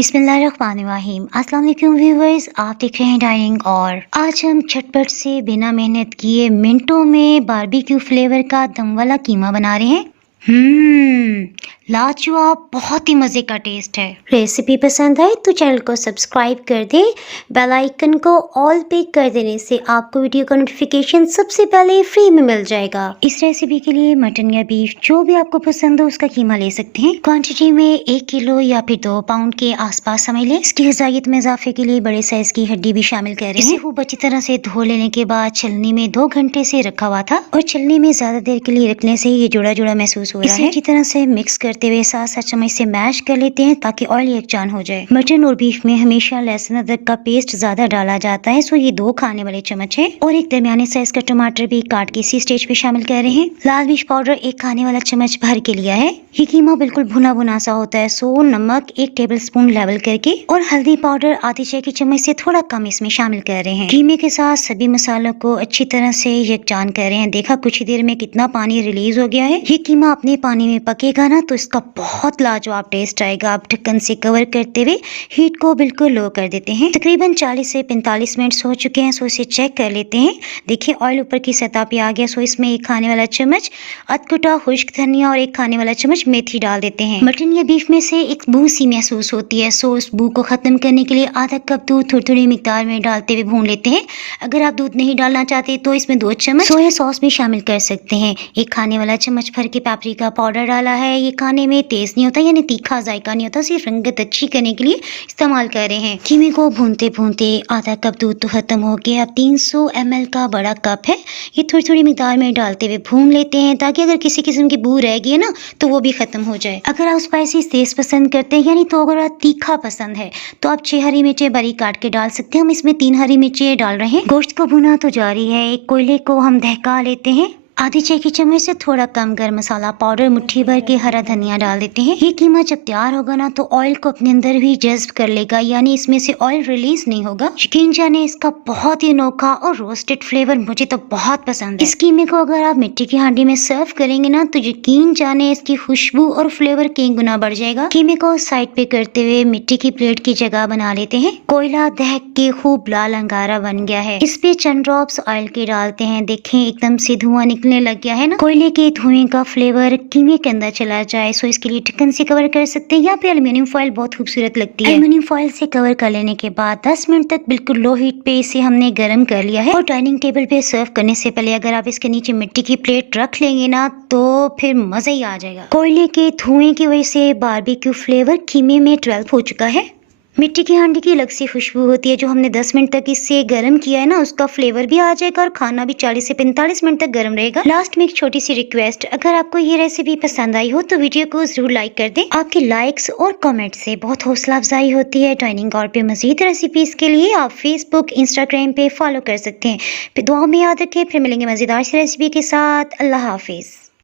बिस्मिल्लाहिर्रहमानिर्रहीम। अस्सलाम वालेकुम व्यूवर्स, आप देख रहे हैं डाइनिंग। और आज हम झटपट से बिना मेहनत किए मिनटों में बारबेक्यू फ्लेवर का दम वाला कीमा बना रहे हैं। लाजवाब, बहुत ही मज़े का टेस्ट है। रेसिपी पसंद आए तो चैनल को सब्सक्राइब कर दें। बेल आइकन को ऑल पे कर देने से आपको वीडियो का नोटिफिकेशन सबसे पहले फ्री में मिल जाएगा। इस रेसिपी के लिए मटन या बीफ जो भी आपको पसंद हो उसका कीमा ले सकते हैं। क्वांटिटी में 1 किलो या फिर 2 पाउंड के आसपास समझ लें। इसकी ग़िज़ाइयत में इजाफे के लिए बड़े साइज की हड्डी भी शामिल कर रहे हैं। इसे खूब अच्छी तरह से धो लेने के बाद छलनी में 2 घंटे से रखा हुआ था, और छलनी में ज्यादा देर के लिए रखने से ये जुड़ा जुड़ा महसूस हो रहा है। अच्छी तरह से मिक्स करते हुए साथ साथ चम्मच से मैश कर लेते हैं ताकि ऑयल यकजान हो जाए। मटन और बीफ में हमेशा लहसुन अदरक का पेस्ट ज्यादा डाला जाता है, सो ये 2 खाने वाले चम्मच है। और एक दरमियाने साइज का टमाटर भी काट के इसी स्टेज पे शामिल कर रहे हैं। लाल मिर्च पाउडर 1 खाने वाला चम्मच भर के लिया है। ये कीमा बिल्कुल भुना भुना सा होता है, सो नमक 1 टेबल स्पून लेवल करके और हल्दी पाउडर आधी चाय की चम्मच से थोड़ा कम इसमें शामिल कर रहे हैं। कीमे के साथ सभी मसालों को अच्छी तरह से यकजान कर रहे हैं। देखा कुछ ही देर में कितना पानी रिलीज हो गया है। ये कीमा अपने पानी में पकेगा ना तो इसका बहुत लाजवाब टेस्ट आएगा। आप ढक्कन से कवर करते हुए हीट को बिल्कुल लो कर देते हैं। तकरीबन 40 से 45 मिनट हो चुके हैं, सो इसे चेक कर लेते हैं। देखिए ऑयल ऊपर की सतह पे आ गया, सो इसमें 1 खाने वाला चम्मच अधकुटा खुश्क धनिया और 1 खाने वाला चम्मच मेथी डाल देते हैं। मटन या बीफ में से एक बू सी महसूस होती है, सो उस बू को खत्म करने के लिए आधा कप दूध थोड़ी थोड़ी मिकदार में डालते हुए भून लेते हैं। अगर आप दूध नहीं डालना चाहते तो इसमें 2 चम्मच सोया सॉस भी शामिल कर सकते हैं। 1 खाने वाला चम्मच भर के पेपरिका पाउडर डाला है। ये खाने में तेज नहीं होता, यानी तीखा जायका नहीं होता, सिर्फ रंगत अच्छी करने के लिए इस्तेमाल कर रहे हैं। कीमे को भूनते भूनते आधा कप दूध तो खत्म हो गया। अब 300 ml का बड़ा कप है, ये थोड़ी थोड़ी मिकदार में डालते हुए भून लेते हैं ताकि अगर किसी किस्म की बू रह गई है ना तो वो भी खत्म हो जाए। अगर आप स्पाइसी तेज पसंद करते हैं, यानी तो अगर आप तीखा पसंद है तो आप 6 हरी मिर्चें बारीक काट के डाल सकते हैं। हम इसमें 3 हरी मिर्चें डाल रहे हैं। गोश्त को भुना तो जारी है। एक कोयले को हम दहका लेते हैं। आधी चाय की चम्मच से थोड़ा कम गरम मसाला पाउडर, मुट्ठी भर के हरा धनिया डाल देते हैं। ये कीमा जब तैयार होगा ना तो ऑयल को अपने अंदर भी जज्ब कर लेगा, यानी इसमें से ऑयल रिलीज नहीं होगा। यकीन जाने इसका बहुत ही अनोखा और रोस्टेड फ्लेवर मुझे तो बहुत पसंद है। इस कीमे को अगर आप मिट्टी की हांडी में सर्व करेंगे ना तो यकीन जाने इसकी खुशबू और फ्लेवर कई गुना बढ़ जाएगा। कीमे को साइड पे करते हुए मिट्टी की प्लेट की जगह बना लेते हैं। कोयला दहक के खूब लाल अंगारा बन गया है। इस पे चंद ड्रॉप्स ऑयल के डालते हैं। देखें एकदम से धुआं निकलने लग गया है ना। कोयले के धुएं का फ्लेवर कीमे के अंदर चला जाए, सो इसके लिए ढक्कन से कवर कर सकते हैं या फिर एल्युमिनियम फॉइल बहुत खूबसूरत लगती है। एल्युमिनियम फॉइल से कवर कर लेने के बाद 10 मिनट तक बिल्कुल लो हीट पे इसे हमने गर्म कर लिया है। और डाइनिंग टेबल पे सर्व करने से पहले अगर आप इसके नीचे मिट्टी की प्लेट रख लेंगे ना तो फिर मजा ही आ जाएगा। कोयले के धुएं की वजह से बारबेक्यू फ्लेवर कीमे में डेवलप हो चुका है। मिट्टी की हांडी की अलग सी खुशबू होती है। जो हमने 10 मिनट तक इससे गर्म किया है ना उसका फ्लेवर भी आ जाएगा और खाना भी 40 से 45 मिनट तक गर्म रहेगा। लास्ट में एक छोटी सी रिक्वेस्ट, अगर आपको ये रेसिपी पसंद आई हो तो वीडियो को जरूर लाइक कर दें। आपके लाइक्स और कमेंट से बहुत हौसला अफजाई होती है। डाइनिंग और पे मजीद रेसिपीज के लिए आप फेसबुक इंस्टाग्राम पे फॉलो कर सकते हैं। दुआ में याद रखें, फिर मिलेंगे मजेदार सी रेसिपी के साथ। अल्लाह हाफिज।